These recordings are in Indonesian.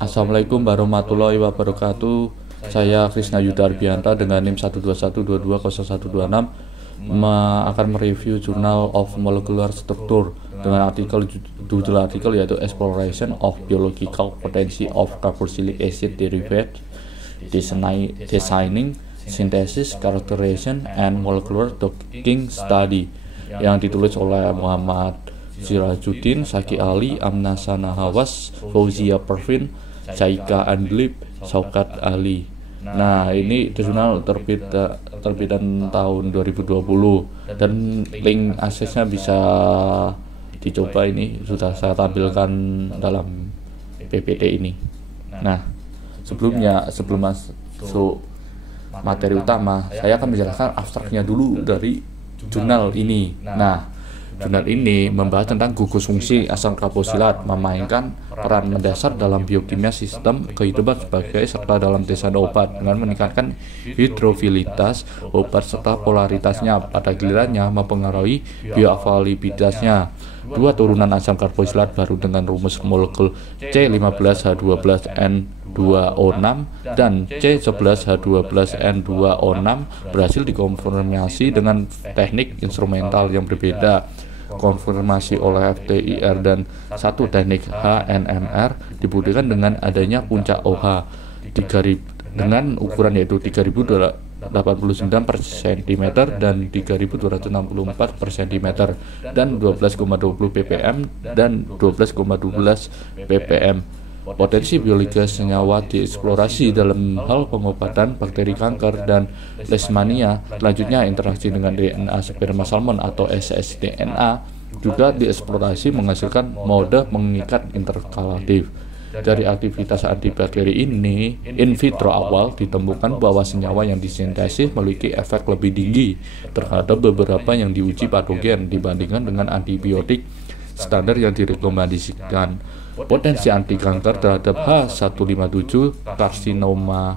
Assalamualaikum warahmatullahi wabarakatuh. Saya Krisna Yuda Arbianta dengan NIM 121220126 akan mereview Journal of Molecular Structure dengan judul artikel yaitu Exploration of Biological Potency of Carboxylic Acid Derivatives, Designing, Synthesis, Characterization, and Molecular Docking Study, yang ditulis oleh Muhammad Sirajuddin, Saki Ali, Amna Sanahawas, Fauzia Pervin, Saika Andlib, Saukat Ali. Nah, ini jurnal terbitan tahun 2020 dan link aksesnya bisa dicoba, ini sudah saya tampilkan dalam PPT ini. Nah, sebelum masuk materi utama, saya akan menjelaskan abstraknya dulu dari jurnal ini. Nah, jurnal ini membahas tentang gugus fungsi asam karboksilat, memainkan peran mendasar dalam biokimia sistem kehidupan sebagai serta dalam desain obat dengan meningkatkan hidrofilitas obat serta polaritasnya, pada gilirannya mempengaruhi bioavailabilitasnya. Dua turunan asam karboksilat baru dengan rumus molekul C15H12N2O6 dan C11H12N2O6 berhasil dikonfirmasi dengan teknik instrumental yang berbeda. Konfirmasi oleh FTIR dan satu teknik HNMR dibuktikan dengan adanya puncak OH dengan ukuran yaitu 3089 per cm dan 3264 per cm dan 12,20 ppm dan 12,12 ppm. Potensi biologis senyawa dieksplorasi dalam hal pengobatan bakteri kanker dan leishmania. Selanjutnya, interaksi dengan DNA sperma salmon atau ssDNA juga dieksplorasi menghasilkan mode mengikat interkalatif. Dari aktivitas antibakteri ini, in vitro awal ditemukan bahwa senyawa yang disintesis memiliki efek lebih tinggi terhadap beberapa yang diuji patogen dibandingkan dengan antibiotik standar yang direkomendasikan. Potensi anti kanker terhadap H157, karsinoma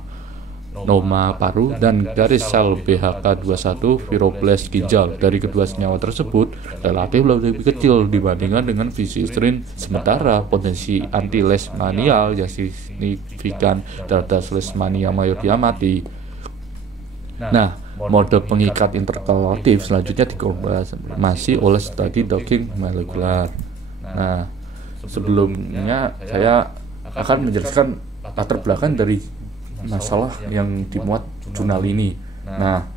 paru, dan garis sel BHK21 fibroblast ginjal dari kedua senyawa tersebut relatif lebih kecil dibandingkan dengan visistrin. Sementara potensi anti leishmania yang signifikan terhadap leishmania mayor diamati. Nah, mode pengikat interkalatif selanjutnya dikonfirmasi oleh studi docking molekular. Nah, sebelumnya saya akan menjelaskan latar belakang dari masalah yang dimuat jurnal ini. Nah,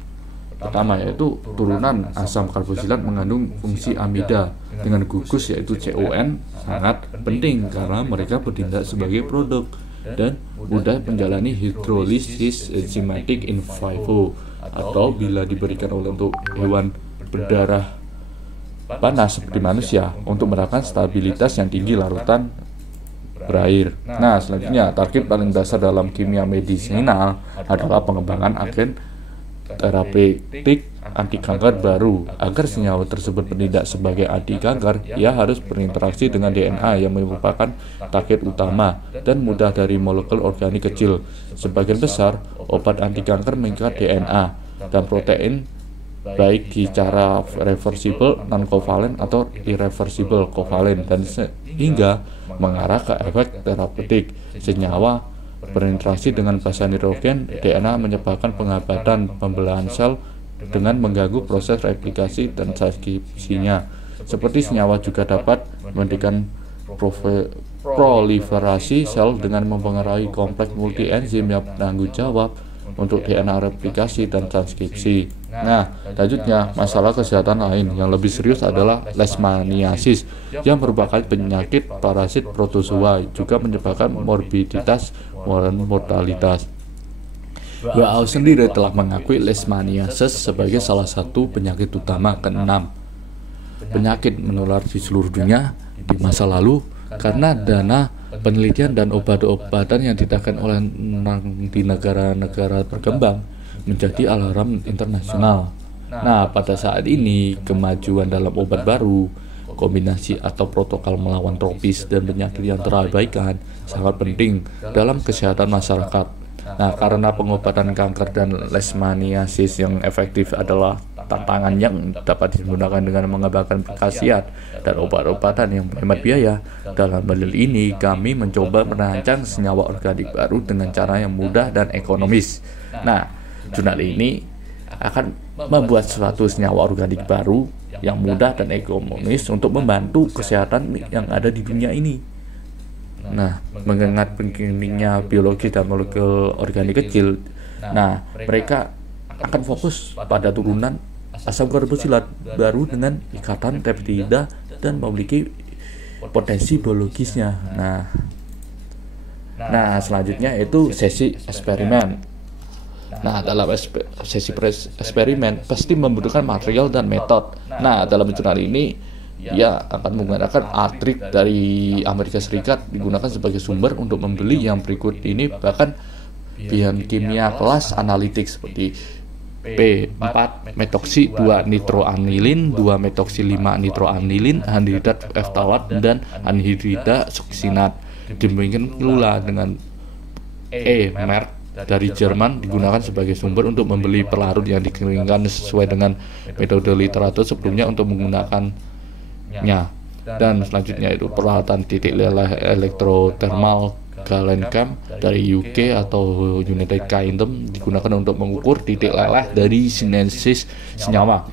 pertama yaitu turunan asam karboksilat mengandung fungsi amida dengan gugus yaitu CON sangat penting karena mereka bertindak sebagai produk dan mudah menjalani hidrolisis enzimatik in vivo atau bila diberikan untuk hewan berdarah panas seperti manusia untuk mendapatkan stabilitas yang tinggi larutan berair. Nah, selanjutnya target paling dasar dalam kimia medisinal adalah pengembangan agen terapeutik anti kanker baru. Agar senyawa tersebut bertindak sebagai anti kanker, ia harus berinteraksi dengan DNA yang merupakan target utama dan mudah dari molekul organik kecil. Sebagian besar obat anti kanker mengikat DNA dan protein baik di cara reversible non-kovalen atau irreversible kovalen dan sehingga mengarah ke efek terapeutik. Senyawa berinteraksi dengan basa nitrogen DNA menyebabkan pengabatan pembelahan sel dengan mengganggu proses replikasi dan transkripsinya. Seperti senyawa juga dapat menghentikan proliferasi sel dengan mempengaruhi kompleks multi enzim yang bertanggung jawab untuk DNA replikasi dan transkripsi. Nah, selanjutnya masalah kesehatan lain yang lebih serius adalah leishmaniasis yang merupakan penyakit parasit protozoa, juga menyebabkan morbiditas dan mortalitas. WHO sendiri telah mengakui leishmaniasis sebagai salah satu penyakit utama ke-6 penyakit menular di seluruh dunia di masa lalu karena dana penelitian dan obat-obatan yang ditekan oleh di negara-negara berkembang menjadi alarm internasional. Nah, pada saat ini kemajuan dalam obat baru, kombinasi atau protokol melawan tropis dan penyakit yang terabaikan sangat penting dalam kesehatan masyarakat. Nah, karena pengobatan kanker dan leishmaniasis yang efektif adalah tantangan yang dapat digunakan dengan mengembangkan khasiat dan obat-obatan yang berhemat biaya. Dalam hal ini, kami mencoba merancang senyawa organik baru dengan cara yang mudah dan ekonomis. Nah, jurnal ini akan membuat suatu senyawa organik baru yang mudah dan ekonomis untuk membantu kesehatan yang ada di dunia ini. Nah, mengingat pentingnya biologi dan molekul organik kecil, nah mereka akan fokus pada turunan asam karboksilat baru dengan ikatan peptida dan memiliki potensi biologisnya. Nah, selanjutnya itu sesi eksperimen. Nah, dalam sesi eksperimen pasti membutuhkan material dan metode. Nah, dalam jurnal ini ia akan menggunakan artrik dari Amerika Serikat digunakan sebagai sumber untuk membeli yang berikut ini, bahkan bahan kimia kelas analitik seperti P4 metoksi 2 nitroanilin, 2 metoksi 5 nitroanilin, anhidrat ftalat dan anhidrida suksinat. Demikian pula dengan Merck dari Jerman digunakan sebagai sumber untuk membeli pelarut yang dikeringkan sesuai dengan metode literatur sebelumnya untuk menggunakannya. Dan selanjutnya itu peralatan titik leleh elektrothermal Galencam dari UK atau United Kingdom digunakan untuk mengukur titik leleh dari sinesis senyawa.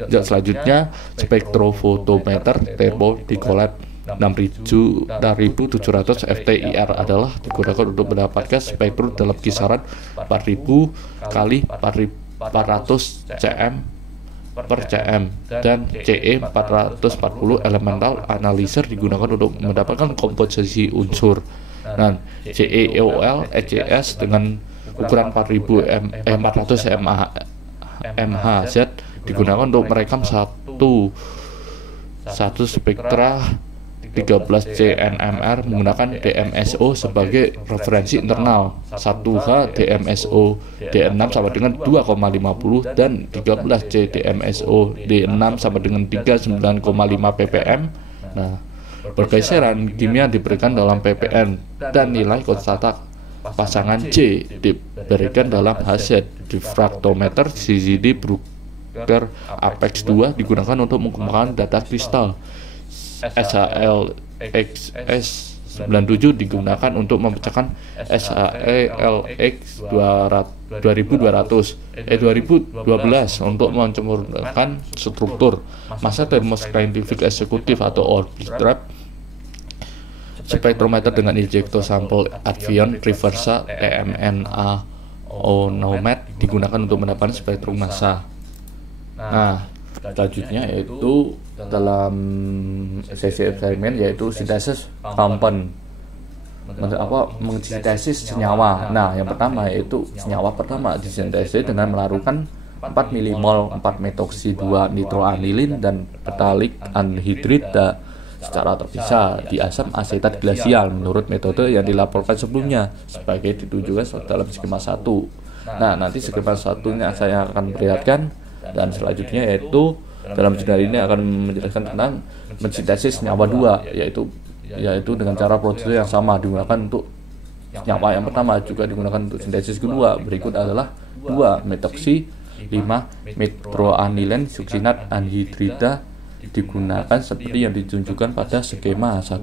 Dan selanjutnya spektrofotometer Thermo Dicolab 6700 FTIR adalah digunakan untuk mendapatkan spektrum dalam kisaran 4000 kali 400 cm per cm, dan CE 440 elemental analyzer digunakan untuk mendapatkan komposisi unsur. Dan CEOL ECS dengan ukuran 400 mHz digunakan untuk merekam satu spektra 13 cNMR menggunakan DMSO sebagai referensi internal. 1H DMSO D6 sama dengan 2,50 dan 13 C DMSO D6 sama dengan 39,5 ppm. Nah, pergeseran kimia diberikan dalam ppm dan nilai konstanta pasangan C diberikan dalam hasil diffractometer CZD Bruker Apex 2 digunakan untuk mengembangkan data kristal. SHLXS 97 digunakan untuk memecahkan SHLX 2012 untuk mencemurkan struktur massa thermoscientific eksekutif atau Orbitrap. Spektrometer dengan injektor sampel Advion Reversa TMNA Onomet digunakan untuk mendapatkan spektrum massa. Nah, selanjutnya yaitu dalam sesi eksperimen yaitu sintesis compound, mengsintesis senyawa. Nah, yang pertama yaitu senyawa pertama disintesis dengan melakukan 4 milimol 4 metoksi 2 nitroanilin dan petalik anhidrit secara terpisah di asam asetat glasial menurut metode yang dilaporkan sebelumnya sebagai ditunjukkan dalam skema 1. Nah, nanti skema satunya saya akan perlihatkan. Dan selanjutnya yaitu dalam jurnal ini akan menjelaskan tentang mensintesis senyawa 2 yaitu dengan cara prosedur yang sama digunakan untuk senyawa yang pertama juga digunakan untuk sintesis kedua. Berikut adalah 2 metoksi 5 nitroanilen suksinat anhidrida digunakan seperti yang ditunjukkan pada skema 1.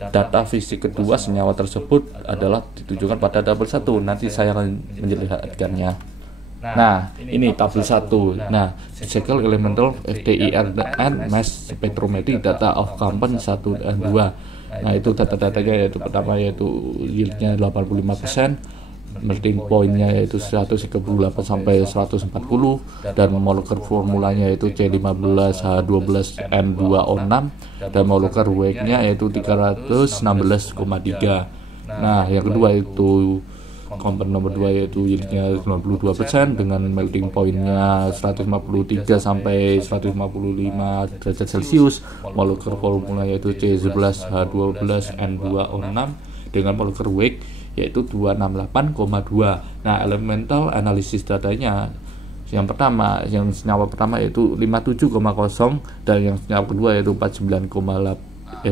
Data fisik kedua senyawa tersebut adalah ditunjukkan pada tabel 1. Nanti saya akan menjelaskannya. Nah, ini tabel 1. Nah, physical elemental FTIR and mass spectrometry data of compound 1 dan 2. Nah, itu data-datanya yaitu pertama yaitu yieldnya 85%, melting point-nya yaitu 138 sampai 140, dan molekul formulanya yaitu C15H12N2O6 dan molekul weight-nya yaitu 316,3. Nah, yang kedua itu komponen nomor 2 yaitu yieldnya 92% dengan melting point-nya 153 sampai 155 derajat Celcius. Molekul formula yaitu C11H12N2O6 dengan molekul weight yaitu 268,2. Nah, elemental analisis datanya yang pertama, yang senyawa pertama yaitu 57,0 dan yang senyawa kedua yaitu 49,3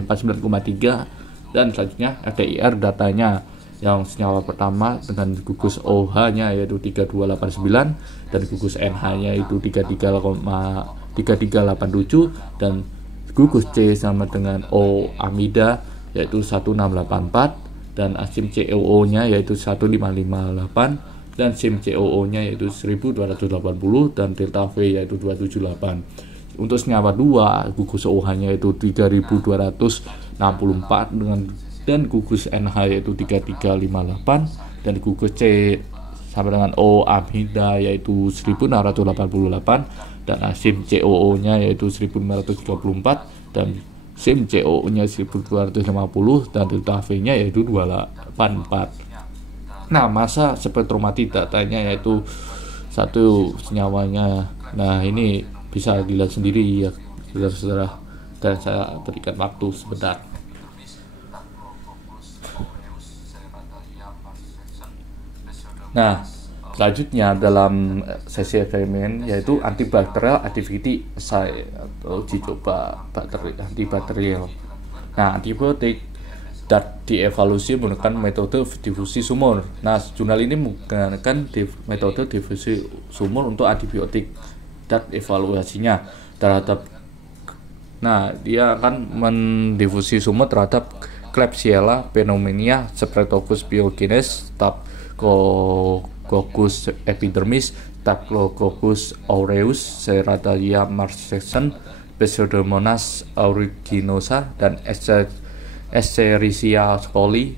dan selanjutnya FTIR datanya Yang senyawa pertama dengan gugus OH-nya yaitu 3289 dan gugus NH-nya itu 3387 dan gugus C sama dengan O amida yaitu 1684 dan asim COO-nya yaitu 1558 dan sim COO-nya yaitu 1280 dan delta V yaitu 278. Untuk senyawa 2 gugus OH-nya yaitu 3264 dan gugus NH yaitu 3358 dan gugus C sama dengan O amida yaitu 1688 dan asim COO-nya yaitu 1534 dan sim COO-nya 1250 dan delta V-nya yaitu 284. Nah, masa spektrometri datanya yaitu satu senyawanya. Nah, ini bisa dilihat sendiri ya saudara-saudara, dan saya berikan waktu sebentar. Nah, selanjutnya dalam sesi eksperimen yaitu antibacterial activity assay atau uji coba antibakterial. Nah, antibiotik dan dievaluasi menggunakan metode difusi sumur. Nah, jurnal ini menggunakan metode difusi sumur untuk antibiotik dan evaluasinya terhadap. Nah, dia akan mendifusi sumur terhadap Klebsiella pneumoniae, Streptococcus pyogenes, Staphylococcus epidermis, Staphylococcus aureus, Serratia marcescens, Pseudomonas aeruginosa dan Escherichia coli.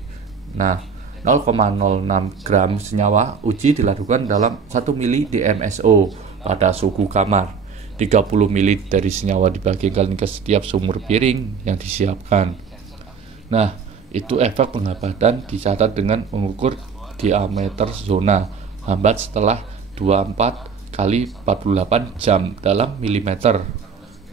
Nah, 0,06 gram senyawa uji dilakukan dalam 1 mili DMSO pada suhu kamar. 30 mili dari senyawa dibagikan ke setiap sumur piring yang disiapkan. Nah, itu efek penghambatan dicatat dengan mengukur diameter zona hambat setelah 24 kali 48 jam dalam milimeter.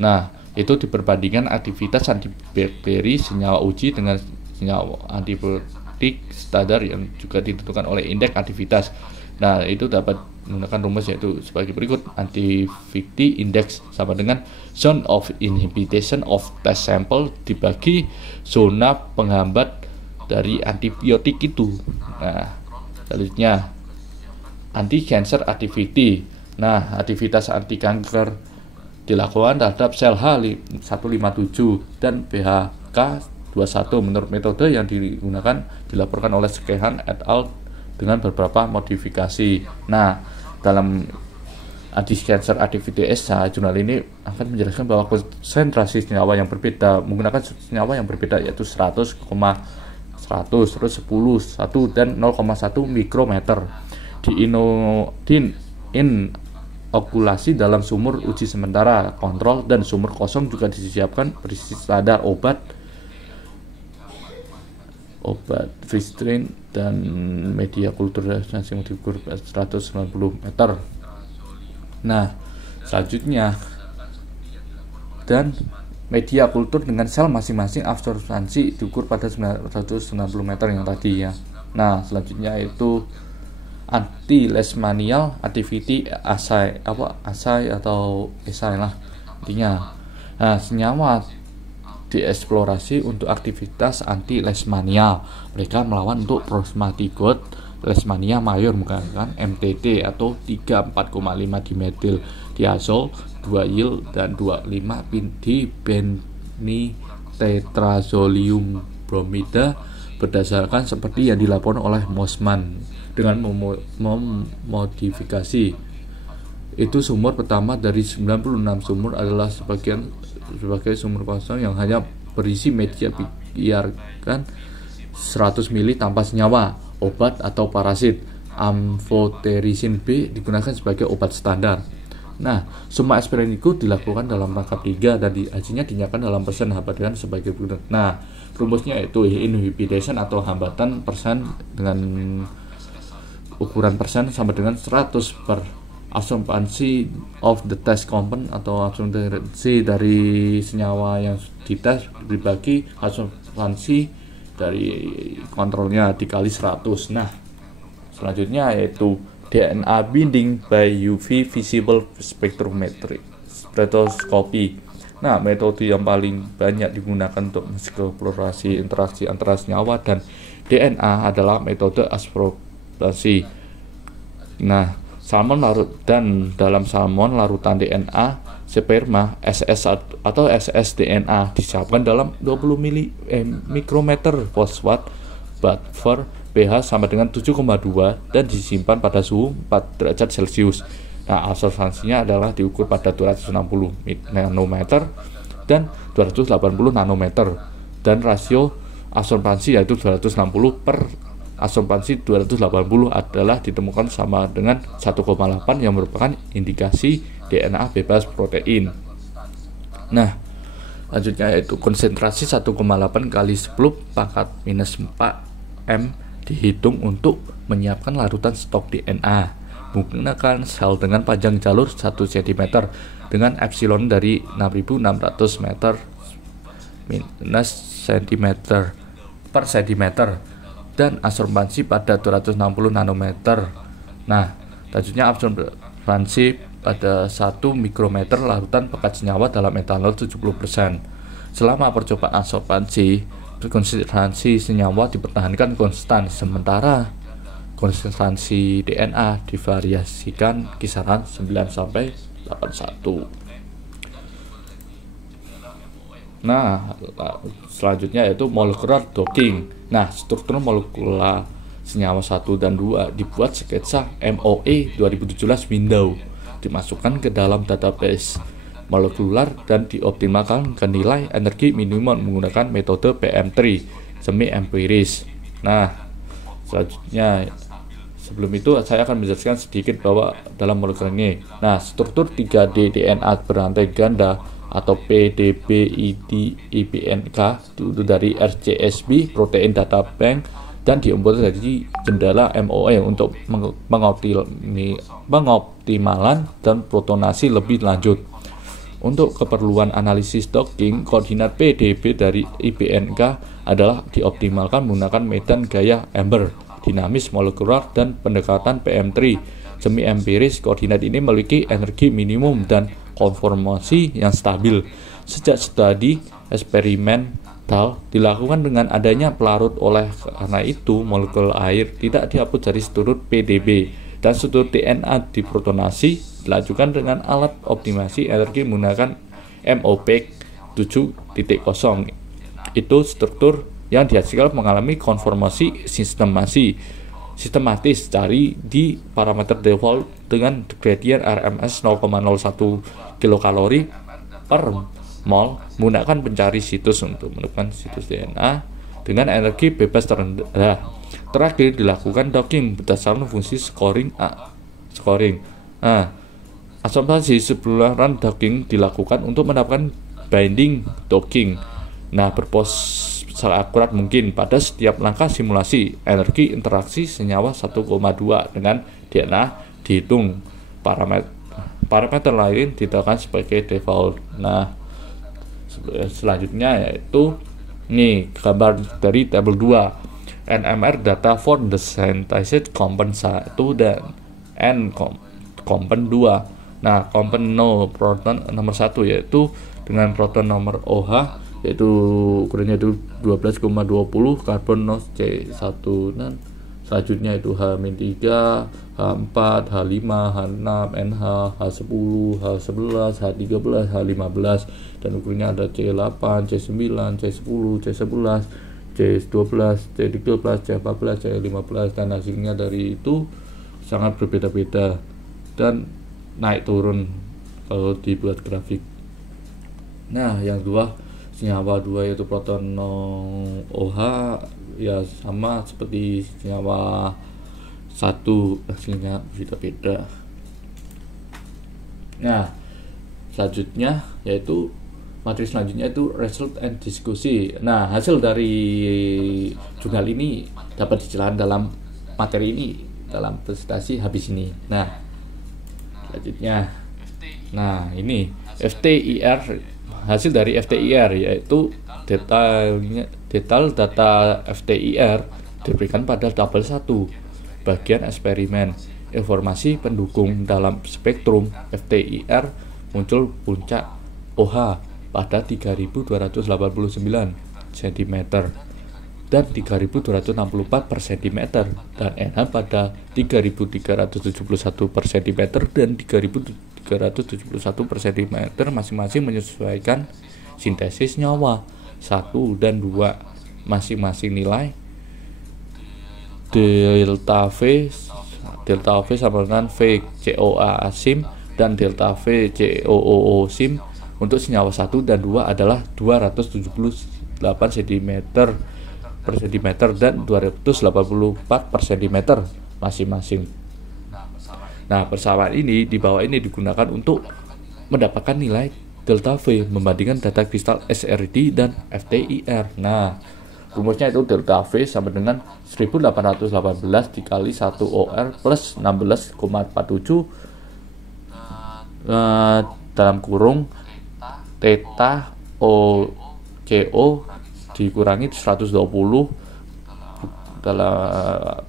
Nah, itu diperbandingkan aktivitas antibakteri senyawa uji dengan senyawa antibiotik standar yang juga ditentukan oleh indeks aktivitas. Nah, itu dapat menggunakan rumus yaitu sebagai berikut. Activity index sama dengan zone of inhibition of test sample dibagi zona penghambat dari antibiotik itu. Nah, selanjutnya anti-cancer activity. Nah, aktivitas anti kanker dilakukan terhadap sel H157 dan BHK21 menurut metode yang digunakan dilaporkan oleh Skehan et al. Dengan beberapa modifikasi. Nah, dalam anti-cancer activity assay, jurnal ini akan menjelaskan bahwa konsentrasi senyawa yang berbeda menggunakan senyawa yang berbeda yaitu 100, 100, terus 10, 1 dan 0,1 mikrometer inokulasi dalam sumur uji sementara kontrol dan sumur kosong juga disiapkan berisi standar obat Vistrin dan media kultur yang diukur 190 meter. Nah, selanjutnya dan media kultur dengan sel masing-masing absorpsi diukur pada 190 meter yang tadi ya. Nah, selanjutnya itu anti-leishmanial activity assay atau assay lah intinya. Nah, senyawa dieksplorasi untuk aktivitas anti-leishmania. Mereka melawan untuk Prosmatigot leishmania mayor menggunakan MTT atau 34,5 dimetil diazol 2-yl dan 25 dibenztetrazolium bromida berdasarkan seperti yang dilaporkan oleh Mossman dengan memodifikasi. Itu sumur pertama dari 96 sumur adalah sebagai sumur kosong yang hanya berisi media biarkan 100 ml tanpa senyawa obat atau parasit. Amphotericin B digunakan sebagai obat standar. Nah, semua eksperimen itu dilakukan dalam rangka 3 dan hasilnya dinyatakan dalam persen hambatan sebagai berikut. Nah, rumusnya itu inhibition atau hambatan persen dengan ukuran persen sama dengan 100 per absorbency of the test compound atau absorbency dari senyawa yang dites dibagi absorbency dari kontrolnya dikali 100. Nah, selanjutnya yaitu DNA binding by UV visible spectroscopy. Nah, metode yang paling banyak digunakan untuk mengeksplorasi interaksi antara senyawa dan DNA adalah metode absorpsi. Nah, salmon larut dan dalam salmon larutan DNA sperma SS atau ssDNA disiapkan dalam 20 mikrometer fosfat buffer pH sama dengan 7,2 dan disimpan pada suhu 4 derajat Celcius. Nah, absorpsinya adalah diukur pada 260 nanometer dan 280 nanometer, dan rasio absorpsi yaitu 260 per absorpsi 280 adalah ditemukan sama dengan 1,8 yang merupakan indikasi DNA bebas protein. Nah, lanjutnya yaitu konsentrasi 1,8 kali 10 pangkat minus 4 M dihitung untuk menyiapkan larutan stok DNA menggunakan sel dengan panjang jalur 1 cm dengan epsilon dari 6600 meter minus cm per cm dan absorpsi pada 260 nanometer. Nah, selanjutnya absorpsi pada 1 mikrometer larutan pekat senyawa dalam etanol 70%. Selama percobaan absorpsi, konsentrasi senyawa dipertahankan konstan, sementara konsentrasi DNA divariasikan kisaran 9-81. Nah, selanjutnya yaitu molecular docking. Nah, struktur molekula senyawa 1 dan 2 dibuat sketsa MOE 2017 window, dimasukkan ke dalam database molekular dan dioptimalkan ke nilai energi minimum menggunakan metode PM3 semi empiris. Nah, selanjutnya sebelum itu saya akan menjelaskan sedikit bahwa dalam molekul ini, nah, struktur 3D DNA berantai ganda atau PDB-IBNK itu dari RCSB Protein Data Bank dan diimport dari jendela MOE untuk mengoptimalan dan protonasi lebih lanjut. Untuk keperluan analisis docking, koordinat PDB dari IBNK adalah dioptimalkan menggunakan medan gaya Amber, dinamis molekular dan pendekatan PM3 semi empiris. Koordinat ini memiliki energi minimum dan konformasi yang stabil. Sejak studi eksperimental dilakukan dengan adanya pelarut, oleh karena itu molekul air tidak dihapus dari sudut PDB dan sudut DNA diprotonasi dilakukan dengan alat optimasi energi menggunakan MOPAC 7.0. Itu struktur yang dihasilkan mengalami konformasi sistematis dari di parameter default dengan gradient RMS 0,01 kilokalori per mol menggunakan pencari situs untuk menemukan situs DNA dengan energi bebas terendah. Terakhir dilakukan docking berdasarkan fungsi scoring. Asumsi sebelum docking dilakukan untuk mendapatkan binding docking. Nah, berpos secara akurat mungkin pada setiap langkah simulasi. Energi interaksi senyawa 1,2 dengan DNA dihitung. Parameter lain ditentukan sebagai default. Nah, selanjutnya yaitu ini gambar dari tabel 2. NMR data for the synthesis compound 1 dan N compound 2. Nah, compound proton nomor 1 yaitu dengan proton nomor OH yaitu ukurannya itu 12,20 karbon C1, dan selanjutnya itu H-3, H4, H5, H6, NH, H10, H11, H13, H15, dan ukurannya ada C8, C9, C10, C11, C12, C13, C14, C15, dan hasilnya dari itu sangat berbeda-beda dan naik turun kalau dibuat grafik. Nah, yang dua senyawa 2 yaitu proton OH ya sama seperti senyawa 1, hasilnya beda-beda. Nah, selanjutnya yaitu materi selanjutnya itu result and diskusi. Nah, hasil dari jurnal ini dapat dijelaskan dalam materi ini dalam presentasi habis ini. Nah, selanjutnya, nah ini FTIR, hasil dari FTIR yaitu detail data FTIR diberikan pada tabel 1 bagian eksperimen. Informasi pendukung dalam spektrum FTIR muncul puncak OH pada 3289 cm dan 3264 per cm, dan NH pada 3371 per cm dan 3371 per cm masing-masing menyesuaikan sintesis nyawa 1 dan 2. Masing-masing nilai delta V sama dengan V COA sim dan delta V COO sim untuk senyawa 1 dan 2 adalah 278 cm per cm dan 284 per cm masing-masing. Nah, persamaan ini di bawah ini digunakan untuk mendapatkan nilai delta V membandingkan data kristal SRD dan FTIR. Nah, rumusnya itu delta V sama dengan 1818 dikali 1 OR plus 16,47 dalam kurung theta O CO dikurangi 120 dalam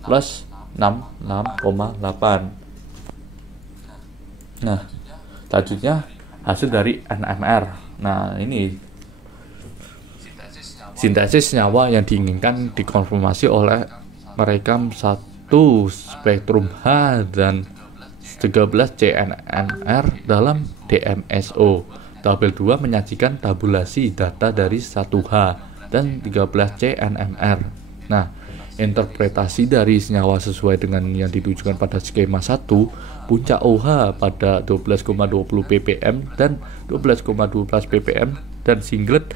plus 66,8. Nah, selanjutnya hasil dari NMR. Nah, ini sintesis senyawa yang diinginkan dikonfirmasi oleh merekam 1 spektrum H dan 13 CNMR dalam DMSO. Tabel 2 menyajikan tabulasi data dari 1H dan 13 CNMR. Nah, interpretasi dari senyawa sesuai dengan yang ditujukan pada skema 1, puncak OH pada 12,20 ppm dan 12,12 ppm dan singlet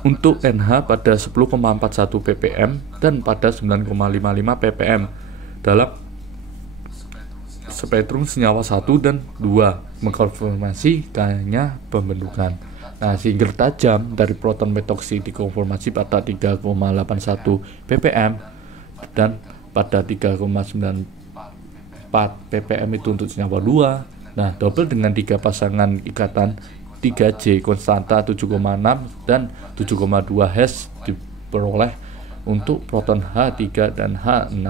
untuk NH pada 10,41 ppm dan pada 9,55 ppm dalam spektrum senyawa 1 dan 2 mengkonfirmasi kayaknya pembentukan. Nah, singlet tajam dari proton metoksi dikonfirmasi pada 3,81 ppm dan pada 3,94 ppm itu untuk senyawa 2. Nah, double dengan 3 pasangan ikatan 3J konstanta 7,6 dan 7,2 Hz diperoleh untuk proton H3 dan H6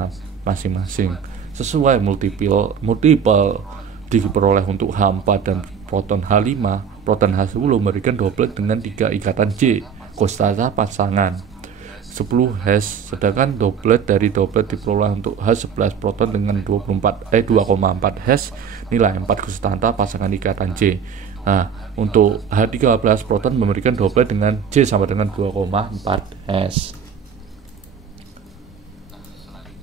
masing-masing. Sesuai multiple diperoleh untuk H4 dan proton H5, proton H10 memberikan doublet dengan 3 ikatan J konstanta pasangan 10 Hz, sedangkan doublet dari doublet diperoleh untuk H11 proton dengan 2,4 Hz nilai 4 konstanta pasangan ikatan J. Nah, untuk H13 proton memberikan doublet dengan J sama dengan 2,4 Hz.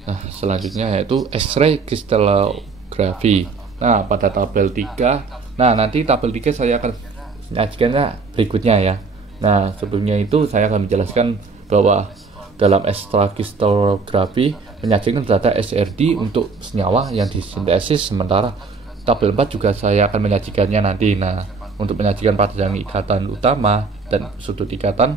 Nah, selanjutnya yaitu X-ray crystallography. Nah, pada tabel 3, nah nanti tabel 3 saya akan menyajikannya berikutnya ya. Nah, sebelumnya itu saya akan menjelaskan bahwa dalam X-ray crystallography menyajikan data SRD untuk senyawa yang disintesis, sementara tabel 4 juga saya akan menyajikannya nanti. Nah, untuk menyajikan panjang ikatan utama dan sudut ikatan,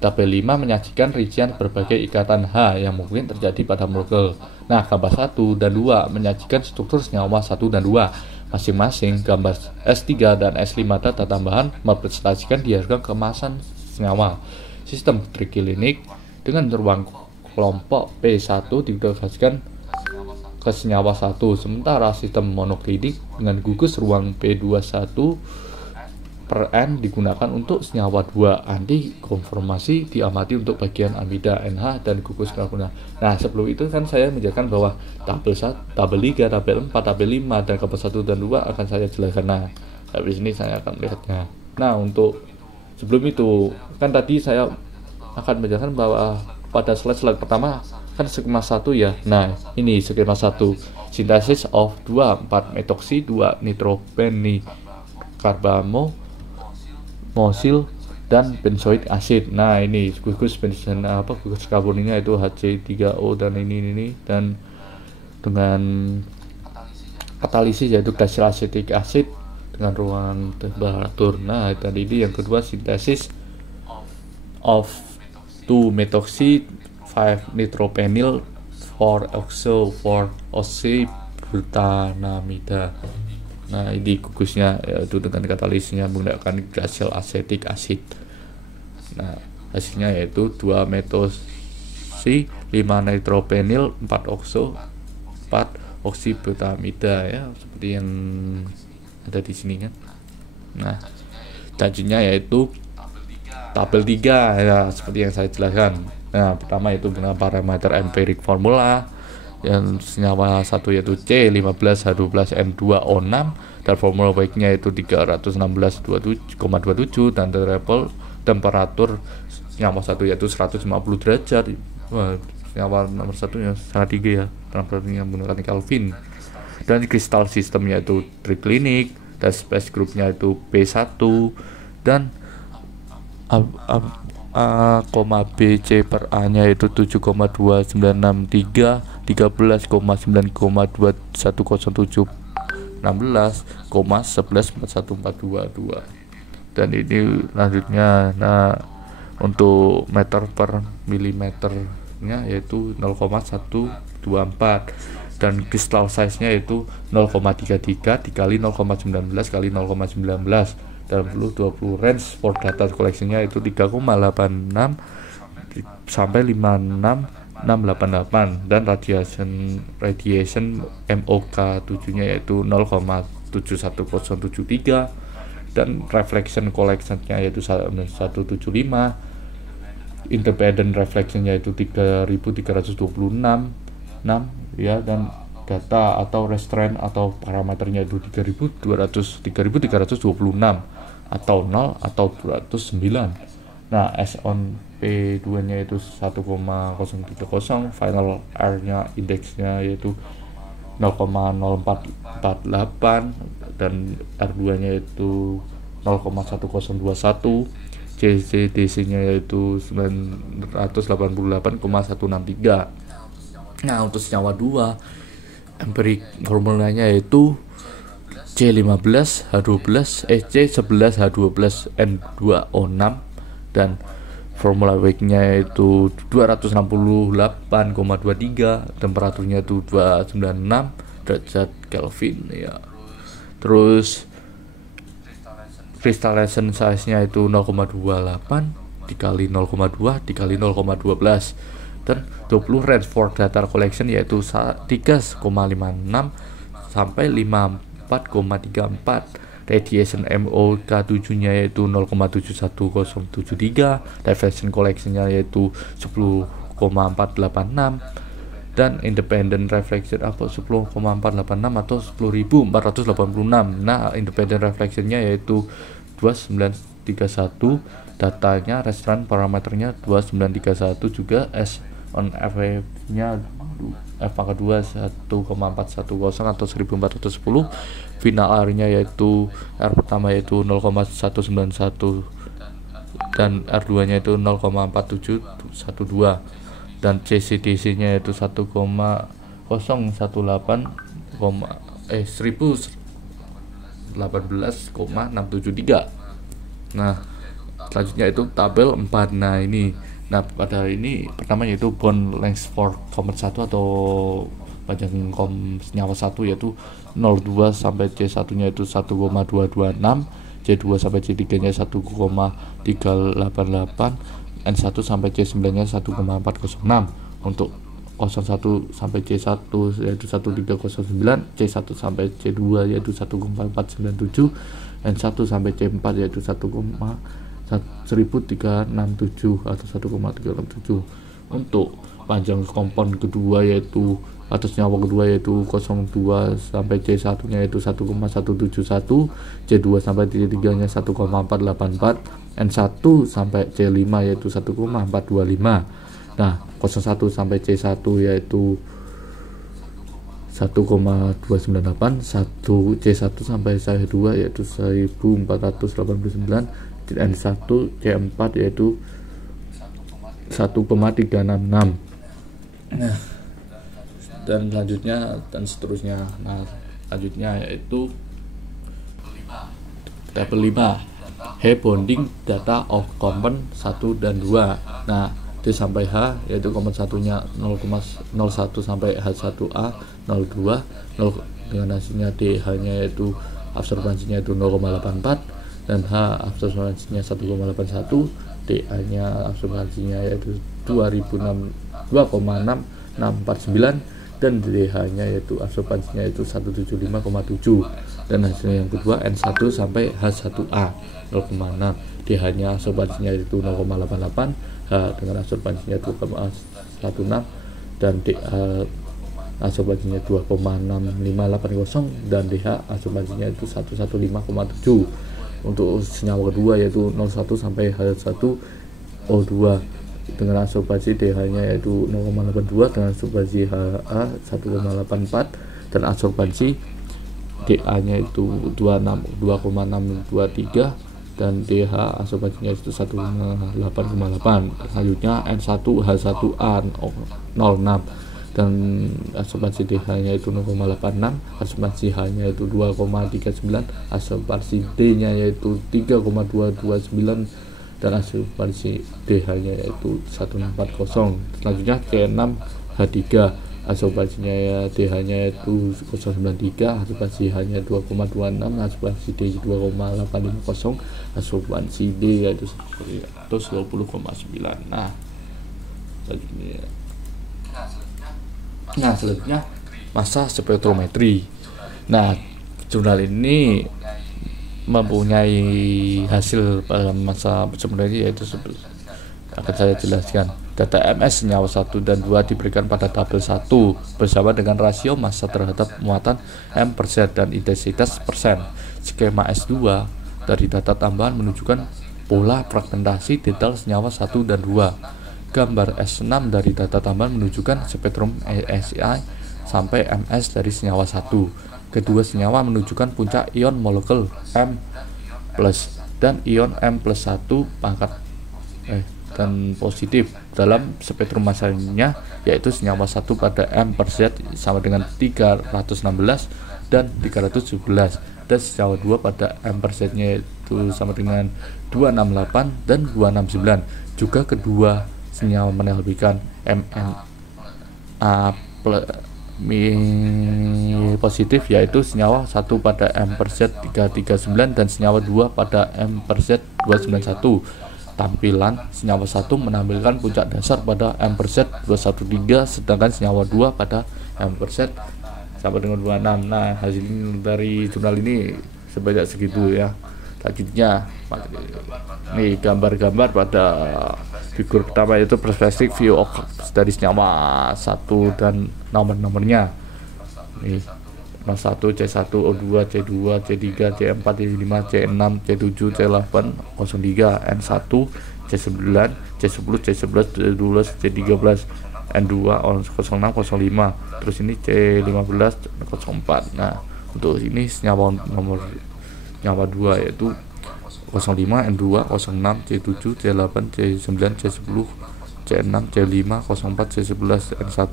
tabel 5 menyajikan rincian berbagai ikatan H yang mungkin terjadi pada molekul. Nah, gambar 1 dan 2 menyajikan struktur senyawa 1 dan 2. Masing-masing gambar S3 dan S5 data tambahan merepresentasikan diagram kemasan senyawa. Sistem triklinik dengan ruang kelompok P1 diintegrasikan ke senyawa 1, sementara sistem monoklinik dengan gugus ruang P21 per N digunakan untuk senyawa 2. Anti konformasi diamati untuk bagian amida NH dan gugus karbona. Nah, sebelum itu kan saya menjelaskan bahwa tabel 1, tabel 3, tabel 4, tabel 5 dan gambar 1 dan 2 akan saya jelaskan. Nah, habis ini saya akan melihatnya. Nah, untuk sebelum itu kan tadi saya akan menjelaskan bahwa pada slide pertama kan skema 1 ya. Nah, ini skema 1, sintesis of 2,4 metoksi 2 nitropeni karbamo mosil dan benzoic acid. Nah, ini gugus bensin gugus karbonnya itu HC3O dan ini dan dengan katalisis yaitu glacial acetic acid dengan ruang temperatur. Nah, tadi ini yang kedua sintesis of 2 methoxy 5 nitropenyl 4 oxo 4 oxybutanamida. Nah, ini gugusnya yaitu dengan katalisisnya menggunakan glacial acetic acid. Nah, hasilnya yaitu 2 metoksi 5 nitropenyl 4 oxo 4 oxybutanamida ya, seperti yang ada di sini kan. Nah, selanjutnya yaitu tabel 3 ya, seperti yang saya jelaskan. Nah, pertama itu dengan parameter empirik formula yang senyawa satu yaitu C15H12N2O6 dan formula baiknya itu 316,27 dan temperatur senyawa satu yaitu 150 derajat. Wah, senyawa nomor satunya sangat tinggi ya, temperaturnya menggunakan Kelvin. Dan kristal sistemnya itu triklinik, dan space groupnya itu P1 dan A, B, C per A nya itu 7,2963 13,9,21007 16,114142. Dan ini lanjutnya, nah untuk meter per milimeternya yaitu 0,124 dan kristal size nya itu 0,33 dikali 0,19 kali 0,19 dalam 20 range for data collection-nya itu 3,86 sampai 56688 dan radiation MOK 7-nya yaitu 0,71073 dan reflection collection-nya yaitu 175, independent reflection-nya itu 3326 ya, dan data atau restraint atau parameternya itu 3326 atau 0 atau 209. Nah, S on P2 nya itu 1,030, final R nya indeksnya yaitu 0,0448 dan R2 nya itu 0,1021, CCDC nya yaitu 988,163. Nah, untuk senyawa 2 empirik formulanya yaitu C11H12N2O6 dan formula weightnya yaitu 268,23, temperaturnya itu 296 derajat Kelvin ya. Terus crystallization size-nya itu 0,28 dikali 0,2 dikali 0,12 dan 20 range for data collection yaitu 3,56 sampai 54,34. Radiation MOK 7-nya yaitu 0,71073, reflection collection-nya yaitu 10,486 dan independent reflection apa 10,486 atau 10.486. Nah, independent reflection-nya yaitu 2931, datanya reference parameternya 2931 juga. S on F-nya F angka 2 1,410 atau 1410, final R-nya yaitu R pertama yaitu 0,191 dan R2 nya itu 0,4712 dan CCDC-nya yaitu 1018,673. Nah, selanjutnya itu tabel 4. Nah, pada ini pertama yaitu bond length for comet 1 atau panjang senyawa 1 yaitu 02 sampai C1 nya itu 1,226, C2 sampai C3 nya 1,388, N1 sampai C9 nya 1,406. Untuk 01 sampai C1 yaitu 1309, C1 sampai C2 yaitu 1,497, N1 sampai C4 yaitu 1367 atau 1,367. Untuk panjang kompon kedua yaitu atau senyawa kedua yaitu 02 sampai C1 nya yaitu 1,171, C2 sampai C3 nya 1,484, N1 sampai C5 yaitu 1,425. Nah, 01 sampai C1 yaitu 1,298, C1 sampai C2 yaitu 1489, N1 C4 yaitu 1,366. Nah, dan selanjutnya dan seterusnya. Nah, selanjutnya yaitu tabel 5, H bonding data of component 1 dan 2. Nah, D sampai H yaitu komponen satunya 0,01 sampai H1A 02, 0 dengan hasilnya DH nya yaitu absorbansinya itu 0,84 dan H absorbansinya 1,81, DA nya absorbansinya yaitu 2,6649 dan DH nya yaitu absorbansinya yaitu 175,7 dan hasilnya yang kedua N1 sampai H1A 0,6 DH-nya asupansinya itu 0,88, H dengan asupansinya 2,16, dan DH asupansinya 2,6580, dan DH asupansinya itu 115,7. Untuk senyawa kedua yaitu 01 sampai H1O2 dengan asupansi DH-nya yaitu 0,82 dengan asupansi HA 1,84 dan asupansi DA-nya itu 2,623 dan DH asupansinya itu 1,8,8. Selanjutnya N1H1A 06 dan asupansi DH-nya itu 0,86, asupansi H-nya itu 2,39, asupansi D-nya yaitu 3,229 dan asupansi DH-nya yaitu 140. Selanjutnya C6H3, asupansinya ya DH-nya itu 093, asupansi H-nya 2,26, asupansi D 2,850, asupansi D yaitu 120,9. Selanjutnya massa spektrometri. Jurnal ini mempunyai hasil pada massa spektrometri yaitu akan saya jelaskan. Data MS senyawa 1 dan 2 diberikan pada tabel 1 bersama dengan rasio massa terhadap muatan M% dan intensitas persen. Skema S2 dari data tambahan menunjukkan pola fragmentasi detail senyawa 1 dan 2. Gambar S6 dari data tambahan menunjukkan spektrum SI sampai MS dari senyawa 1. Kedua senyawa menunjukkan puncak ion molekul M+ dan ion M+1 dan positif dalam spektrum massanya, yaitu senyawa 1 pada M/Z sama dengan 316 dan 317 dan senyawa 2 pada M/Z nya itu sama dengan 268 dan 269. Juga kedua senyawa menelbikan MNA positif, yaitu senyawa 1 pada M/Z 339 dan senyawa 2 pada M/Z 291. Tampilan senyawa 1 menampilkan puncak dasar pada M/Z 213, sedangkan senyawa 2 pada M/Z sama dengan 26. Hasil dari jurnal ini sebanyak segitu ya. Selanjutnya nih gambar-gambar pada figur pertama itu perspektif view dari senyawa 1 dan nomor-nomornya. Nih 01, C1, O2, C2, C3, C4, C5, C6, C7, C8, 03, N1, C9, C10, C11, C12, C13, N2, 06, 05. Terus ini C15, 04. Untuk ini senyawa nomor senyawa 2 yaitu 05, N2, 06, C7, C8, C9, C10, C6, C5, 04, C11, N1.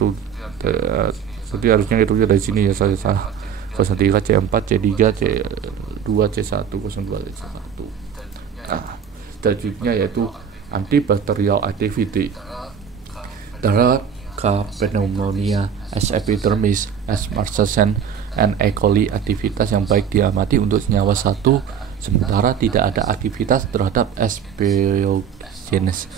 Jadi harusnya itu dari sini ya, saya salah. 03, C4, C3, C2, C1, 02, C1. Selanjutnya yaitu antibacterial activity. Darah pneumonia, S. epidermis, S. marcescens, N. E. coli. Aktivitas yang baik diamati untuk senyawa 1, sementara tidak ada aktivitas terhadap S. pyogenes,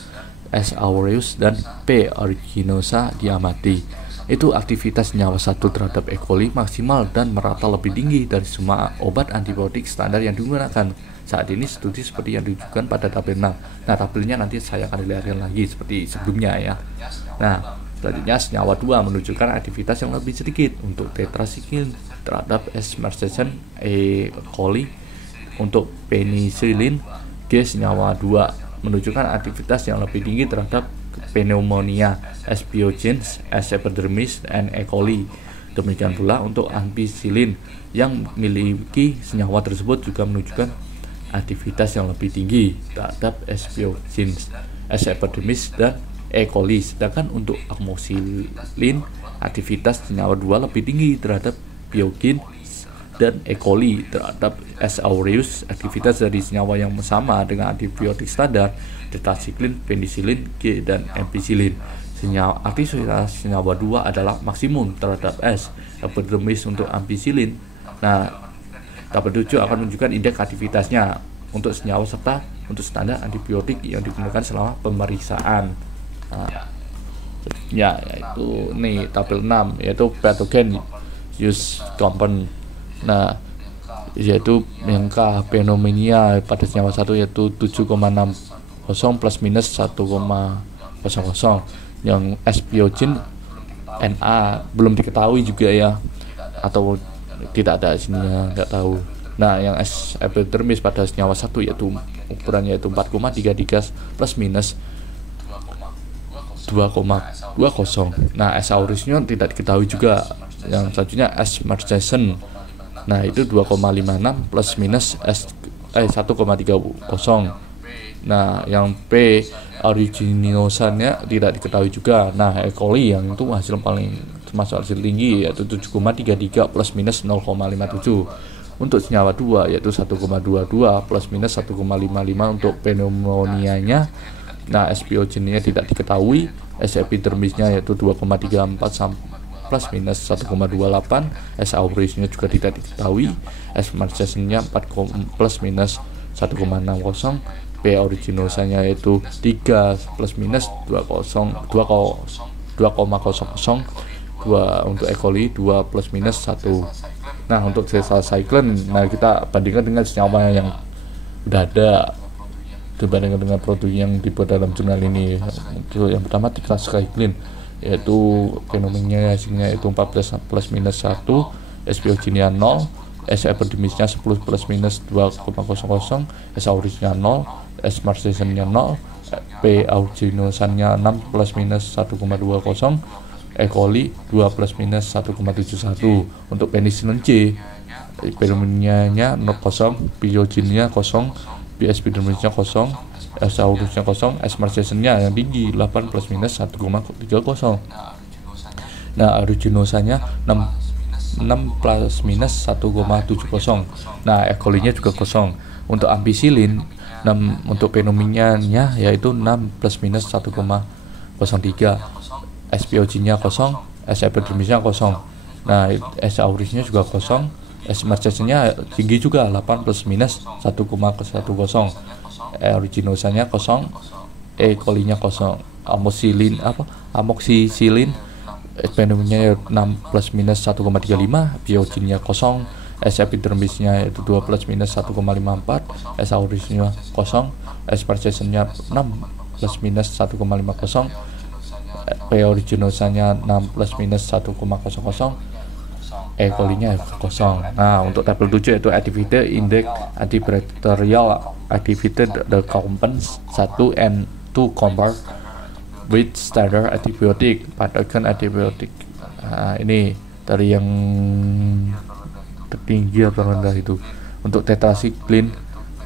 S. aureus, dan P. aeruginosa diamati. Itu aktivitas senyawa 1 terhadap E. coli maksimal dan merata lebih tinggi dari semua obat antibiotik standar yang digunakan. Saat ini studi seperti yang ditunjukkan pada tabel 6. Tabelnya nanti saya akan lihatkan lagi seperti sebelumnya ya. Selanjutnya senyawa 2 menunjukkan aktivitas yang lebih sedikit untuk tetrasiklin terhadap S. marcescens, E. coli. Untuk penicillin G senyawa 2 menunjukkan aktivitas yang lebih tinggi terhadap pneumonia, S. pyogenes, S. epidermis, N. E. coli. Demikian pula untuk ampicillin yang memiliki senyawa tersebut juga menunjukkan aktivitas yang lebih tinggi terhadap S. pyogenes, S. epidermis, dan E. coli. Sedangkan untuk amoxicillin aktivitas senyawa 2 lebih tinggi terhadap pyogenes dan E. coli. Terhadap S. aureus aktivitas dari senyawa yang sama dengan antibiotik standar, tetrasiklin, penicillin G, dan ampicillin. Aktivitas senyawa 2 adalah maksimum terhadap S. epidermis untuk ampicillin. Tabel 7 akan menunjukkan indeks aktivitasnya untuk senyawa serta untuk standar antibiotik yang digunakan selama pemeriksaan. Yaitu tabel 6 yaitu pathogen use compound. yaitu yang K fenomenia pada senyawa 1 yaitu 7,60 plus minus 1,00. Yang S biogen Na belum diketahui juga ya, atau tidak ada sininya, nggak tahu. Nah, yang S epidermis pada senyawa 1 yaitu ukurannya yaitu 4,33 plus minus 2,20. Nah, S aurisnya tidak diketahui juga. Yang selanjutnya S marchesson. Nah, itu 2,56 plus minus 1,30. Nah, yang P aeruginosannya tidak diketahui juga. Nah, E. coli yang itu hasil paling termasuk hasil tinggi yaitu 7,33 plus minus 0,57. Untuk senyawa 2 yaitu 1,22 plus minus 1,55 untuk pneumonianya. Nah, S biogennya tidak diketahui. S epidermisnya yaitu 2,34 plus minus 1,28. S aurisnya juga tidak diketahui. S marchessennya 4 plus minus 1,60. P aeruginosanya yaitu 3 plus minus 2,00. 2 untuk E. coli 2 plus minus 1. Nah, untuk tetracycline, nah kita bandingkan dengan senyawa yang udah ada dibandingkan dengan produk yang dibuat dalam jurnal ini. Itu yang pertama tetracycline, yaitu fenomenya hasilnya itu 14 plus minus 1, S biogenia 0, S epidermisnya 10 plus minus 2,00, S aurisnya 0, S marchessennya 0, P aeruginosannya 6 plus minus 1,20, E. coli 2 plus minus 1,71. Untuk penicillin C, fenomenya 0, biogennya 0, S epidermisnya 0, S aurisnya 0, S marchessennya yang tinggi 8 plus minus 1,30. Nah, aeruginosanya 6 plus minus 1,70. Nah, E. coli-nya juga 0. Untuk ampicillin, untuk fenomenya yaitu 6 plus minus 1,03. S biogennya 0, S epidermisnya 0. Nah, S aurisnya juga 0, S marchessennya tinggi juga 8 plus minus 1,10. Aeruginosanya 0, E. coli-nya 0. Amoxicillin fenomenya 6 plus minus 1,35, biogennya 0, S epidermisnya yaitu 2 plus minus 1,54, S aurisnya 0, S marchessennya 6 plus minus 1,50, P aeruginosanya 6 plus minus 1,00, E. coli-nya 0. Nah, untuk tabel 7 yaitu activity index antibacterial activity the compounds 1 and 2 compared with standard antibiotic, pathogen antibiotic. Nah, ini dari yang tertinggi atau rendah itu. Untuk tetracycline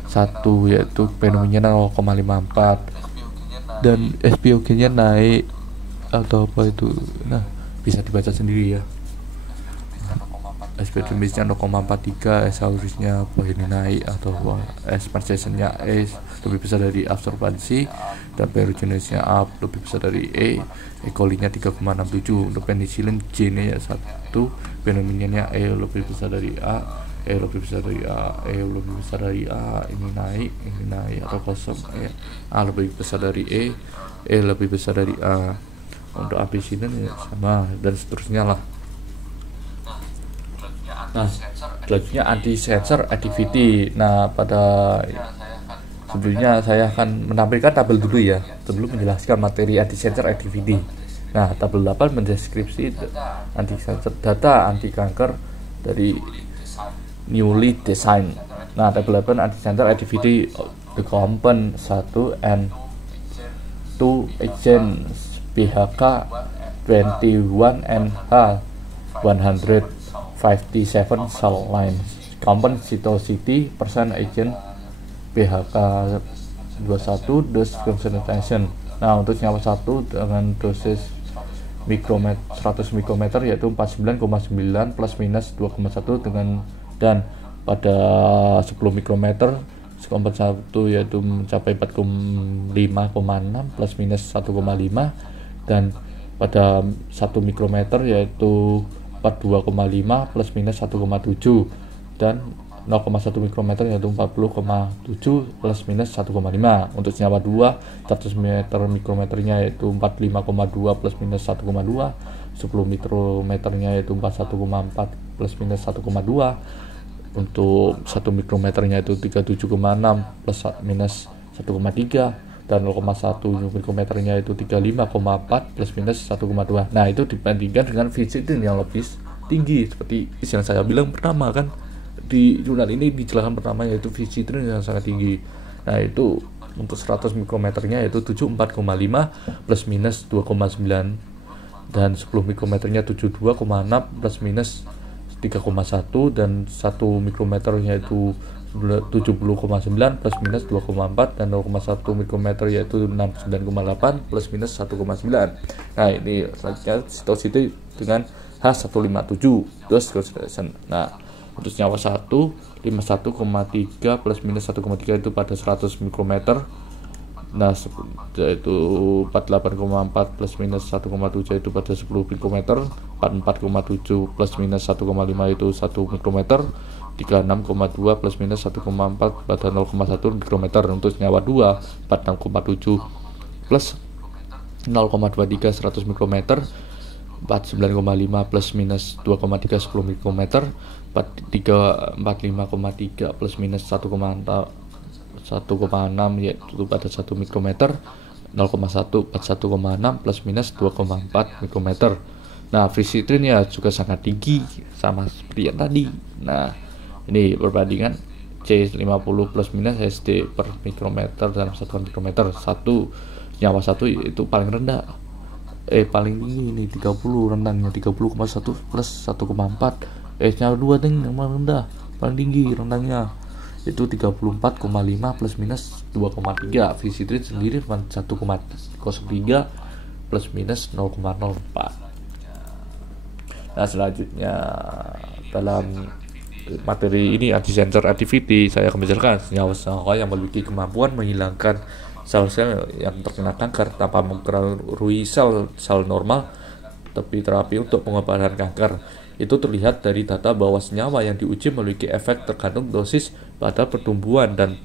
1 yaitu fenomenya 0,54 dan S biogennya naik atau apa itu. Nah, bisa dibaca sendiri ya. S epidermisnya 0,43, S aurisnya apa ini naik atau S marchessennya S lebih besar dari absorbansi, dan aeruginosnya A lebih besar dari E. E. coli-nya 3,67. Untuk penicillin G-nya 1, fenomenianya E lebih besar dari A, E lebih besar dari A, E lebih besar dari A, ini naik atau kosong, A lebih besar dari E lebih besar dari A. Untuk ampicillin ya sama dan seterusnya lah. Nah, selanjutnya anti-sensor activity. Nah, pada sebelumnya saya akan menampilkan tabel dulu ya, sebelum menjelaskan materi anti-sensor activity. Nah, tabel 8 mendeskripsi anti-sensor data anti kanker dari newly design. Nah, tabel 8 anti-sensor activity the compound 1 and 2 agents BHK 21 and H157 cell lines compound cytocity percent agent BHK 21 dose concentration. Nah, untuk senyawa 1 dengan dosis 100 mikrometer yaitu 49,9 plus minus 2,1 dengan, dan pada 10 mikrometer compound 1 yaitu mencapai 45,6 plus minus 1,5, dan pada 1 mikrometer yaitu 42,5 plus minus 1,7, dan 0,1 mikrometer yaitu 40,7 plus minus 1,5. Untuk senyawa 2 100 mikrometernya yaitu 45,2 plus minus 1,2, 10 mikrometernya yaitu 41,4 plus minus 1,2, Untuk 1 mikrometernya itu 37,6 plus minus 1,3, dan 0,1 mikrometernya itu 35,4 plus minus 1,2. Nah, itu dibandingkan dengan visitin yang lebih tinggi seperti yang saya bilang pertama kan, di jurnal ini dijelaskan pertama yaitu visitin yang sangat tinggi. Nah, itu untuk 100 mikrometernya yaitu 74,5 plus minus 2,9, dan 10 mikrometernya 72,6 plus minus 3,1, dan 1 mikrometer yaitu 70,9 plus minus 2,4, dan 0,1 mikrometer yaitu 69,8 plus minus 1,9. Nah, ini selanjutnya sitositit dengan H157 dose concentration. Nah, untuk senyawa 1 51,3 plus minus 1,3 itu pada 100 mikrometer. Nah, yaitu 48,4 plus minus 1,7 itu pada 10 mikrometer, 44,7 plus minus 1,5 itu 1 mikrometer, 36,2 plus minus 1,4 pada 0,1 mikrometer. Untuk senyawa 2 46,7 plus 0,23 100 mikrometer, 49,5 plus minus 2,3 10 mikrometer, 45,3 plus minus 1,6 yaitu pada 1 mikrometer, 0,1 41,6 plus minus 2,4 mikrometer. Nah, visitrin ya juga sangat tinggi sama seperti yang tadi. Nah, ini perbandingan C50 plus minus SD per mikrometer dalam satuan mikrometer. Senyawa 1 itu paling rendah, paling tinggi ini 30, rendahnya 30,1 plus 1,4. Senyawa 2 yang paling rendah, paling tinggi rendahnya itu 34,5 plus minus 2,3. Visitrin sendiri 1,03 plus minus 0,04. Nah, selanjutnya dalam materi ini anti-sensor activity, saya akan menjelaskan senyawa-senyawa yang memiliki kemampuan menghilangkan sel-sel yang terkena kanker tanpa mempengaruhi sel normal, tapi terapi untuk pengobatan kanker. Itu terlihat dari data bahwa senyawa yang diuji memiliki efek tergantung dosis pada pertumbuhan dan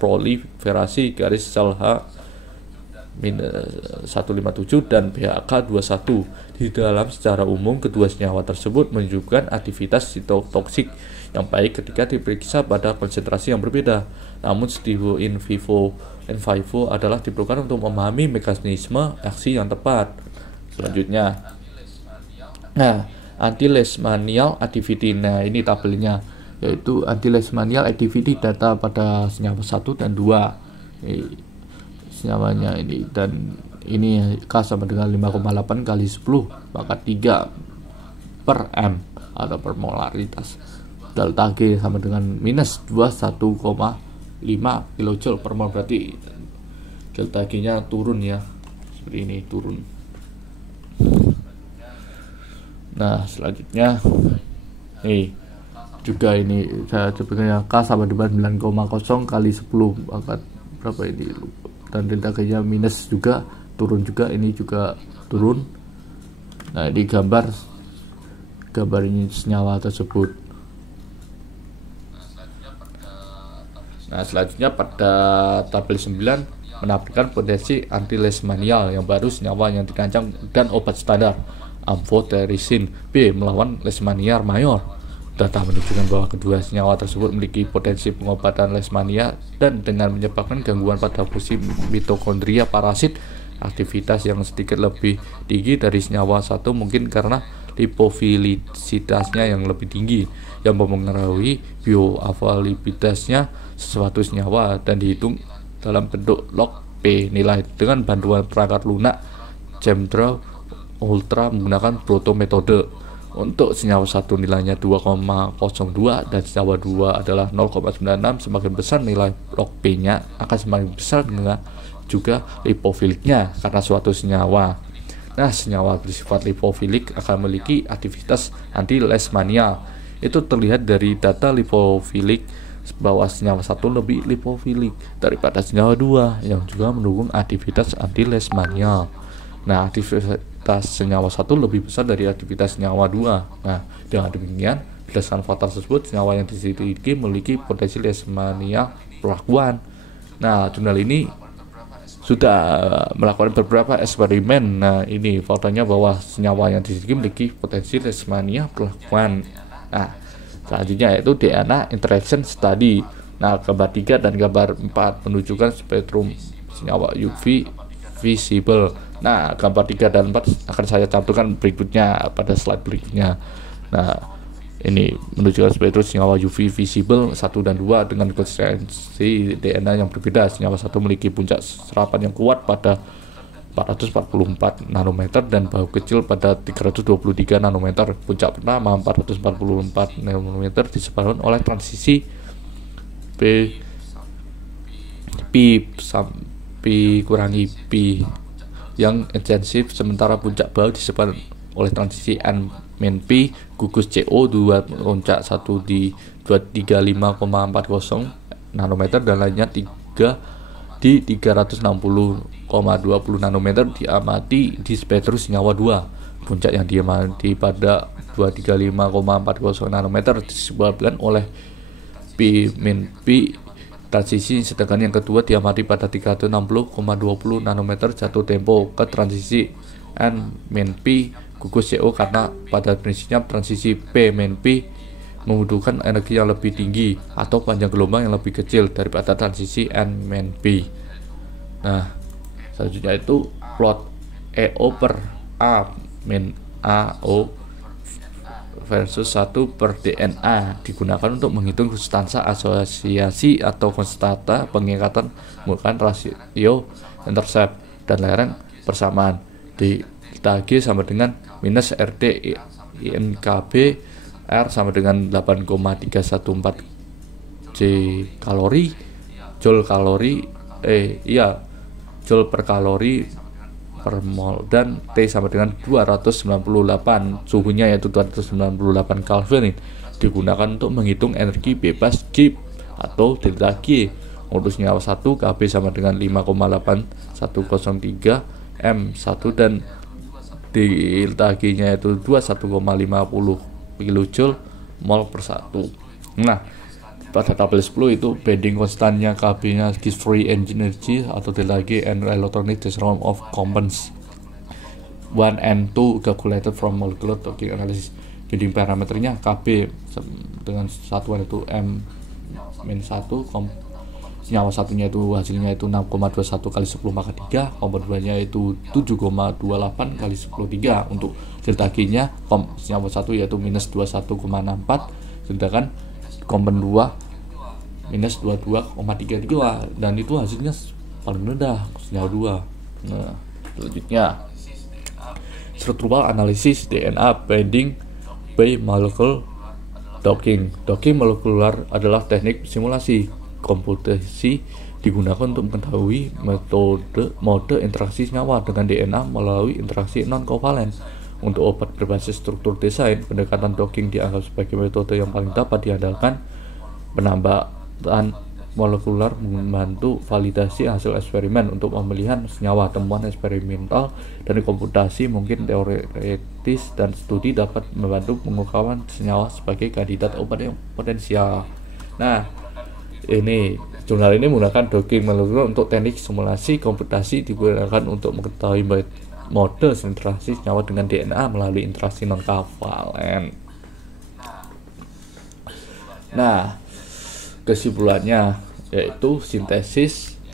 proliferasi garis sel H-157 dan BHK21. Di dalam secara umum, kedua senyawa tersebut menunjukkan aktivitas sitotoksik yang baik ketika diperiksa pada konsentrasi yang berbeda. Namun, studi in vivo adalah diperlukan untuk memahami mekanisme aksi yang tepat. Selanjutnya, anti-leishmanial activity. Nah, ini tabelnya, yaitu anti-leishmanial activity data pada senyawa 1 dan 2. Senyawanya ini, dan ini K sama dengan 5,8 kali 10 maka 3 per M atau per molaritas. Delta G sama dengan minus 21,5 kJ per mol, berarti delta G nya turun ya, seperti ini, turun. Nah, selanjutnya juga ini saya coba K sama dengan 9,0 kali 10 maka berapa ini, dan delta G nya minus juga, turun juga, ini juga turun. Nah, ini gambar ini senyawa tersebut. Nah, selanjutnya pada tabel 9 menampilkan potensi anti-leishmanial yang baru senyawa yang dirancang dan obat standar amphotericin B melawan leishmania mayor. Data menunjukkan bahwa kedua senyawa tersebut memiliki potensi pengobatan leishmania dan dengan menyebabkan gangguan pada fungsi mitokondria parasit. Aktivitas yang sedikit lebih tinggi dari senyawa 1 mungkin karena lipofilisitasnya yang lebih tinggi yang mempengaruhi bioavailabilitasnya sesuatu senyawa dan dihitung dalam bentuk log P nilai dengan bantuan perangkat lunak ChemDraw Ultra menggunakan Proto metode. Untuk senyawa 1 nilainya 2,02 dan senyawa 2 adalah 0,96. Semakin besar nilai log P nya akan semakin besar dengan juga lipofiliknya karena suatu senyawa. Nah, senyawa bersifat lipofilik akan memiliki aktivitas anti-leishmania. Itu terlihat dari data lipofilik bahwa senyawa 1 lebih lipofilik daripada senyawa 2 yang juga mendukung aktivitas anti-leishmania. Nah, aktivitas senyawa 1 lebih besar dari aktivitas senyawa 2. Nah, dengan demikian, berdasarkan faktor tersebut, senyawa yang diselidiki memiliki potensi leishmania perlakuan. Nah, jurnal ini sudah melakukan beberapa eksperimen. Nah, ini faktanya bahwa senyawa yang diselidiki memiliki potensi leishmania perlakuan. Nah, Selanjutnya yaitu DNA interaction study. Nah, gambar 3 dan gambar 4 menunjukkan spektrum senyawa UV visible. Nah, gambar 3 dan 4 akan saya cantumkan berikutnya pada slide berikutnya. Nah, ini menunjukkan spektrum senyawa UV visible 1 dan 2 dengan konsistensi DNA yang berbeda. Senyawa 1 memiliki puncak serapan yang kuat pada 444 nanometer dan bahu kecil pada 323 nanometer. Puncak pertama 444 nanometer disebabkan oleh transisi P kurangi P yang intensif, sementara puncak bahu disebabkan oleh transisi N-P gugus CO2 puncak 1 di 235,40 nanometer dan lainnya 3 di 360,20 nanometer diamati di spektrum senyawa 2. Puncak yang diamati pada 235,40 nanometer disebabkan oleh P-P transisi, sedangkan yang kedua diamati pada 360,20 nanometer jatuh tempo ke transisi N-P gugus CO karena pada prinsipnya transisi P-P membutuhkan energi yang lebih tinggi atau panjang gelombang yang lebih kecil daripada transisi N-P. Nah, selanjutnya itu plot EO per A min AO versus 1 per DNA digunakan untuk menghitung konstanta asosiasi atau konstanta pengikatan menggunakan rasio intercept dan lereng persamaan. Di kita G sama dengan minus RT INKB R sama dengan 8,314 J kalori Joule per kalori per mol, dan T sama dengan 298, suhunya yaitu 298 Kelvin, digunakan untuk menghitung energi bebas G atau delta G. Untuk senyawa 1 Kb sama dengan 5,8103 M1 dan delta G nya yaitu 21,50 kJ mol per 1. Nah, pada tabel 10 itu bending konstannya Kb nya is free energy atau delta G and electronic diagram of components 1 and 2 calculated from molecular talking analysis. Bending parameternya Kb dengan satuan itu M-1, senyawa satunya itu hasilnya itu 6,21 kali 10 pangkat 3, kompon 2 nya itu 7,28 kali 10 3. Untuk delta G nya senyawa 1 yaitu minus 21,64, sedangkan kompon 2 minus 22,32, dan itu hasilnya paling rendah senyawa 2. Nah, selanjutnya structural analysis DNA binding by molecular docking. Docking molekular adalah teknik simulasi komputasi digunakan untuk mengetahui mode interaksi senyawa dengan DNA melalui interaksi non-kovalen. Untuk obat berbasis struktur desain, pendekatan docking dianggap sebagai metode yang paling dapat diandalkan. Penambahan molekular membantu validasi hasil eksperimen untuk pemilihan senyawa. Temuan eksperimental dan komputasi mungkin teoretis dan studi dapat membantu mengungkapkan senyawa sebagai kandidat obat yang potensial. Nah, ini jurnal ini menggunakan docking molekular untuk teknik simulasi komputasi digunakan untuk mengetahui mode interaksi senyawa dengan DNA melalui interaksi non-kovalen. Nah, kesimpulannya yaitu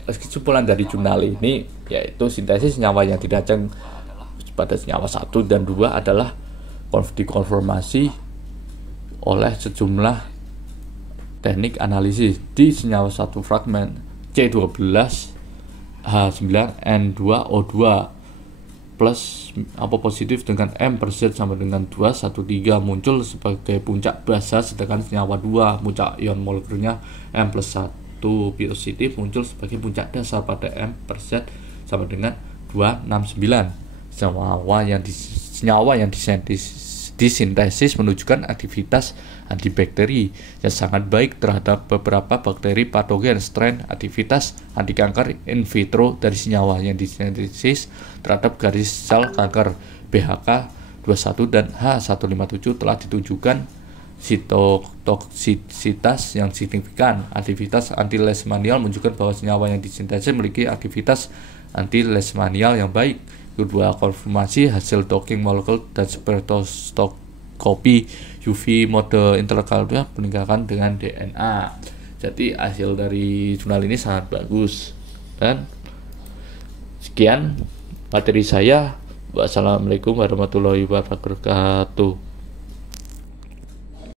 kesimpulan dari jurnal ini yaitu sintesis senyawa yang dirancang pada senyawa 1 dan 2 adalah dikonfirmasi oleh sejumlah teknik analisis. Di senyawa 1 fragmen C12H9N2O2 plus positif dengan M per Z sama dengan 213 muncul sebagai puncak basa, sedangkan senyawa 2 puncak ion molekulnya M plus 1 positif muncul sebagai puncak dasar pada M per Z sama dengan 269. Senyawa yang disintesis menunjukkan aktivitas antibakteri yang sangat baik terhadap beberapa bakteri patogen, strain, aktivitas anti kanker in vitro dari senyawa yang disintesis terhadap garis sel kanker BHK 21 dan H157 telah ditunjukkan sitotoksisitas yang signifikan. Aktivitas anti-leishmanial menunjukkan bahwa senyawa yang disintesis memiliki aktivitas anti-leishmanial yang baik. Kedua, konfirmasi hasil docking molekul dan spektroskopik spektroskopi UV mode interkalkulnya peningkatan dengan DNA. Jadi hasil dari jurnal ini sangat bagus. Dan sekian materi saya. Wassalamualaikum warahmatullahi wabarakatuh.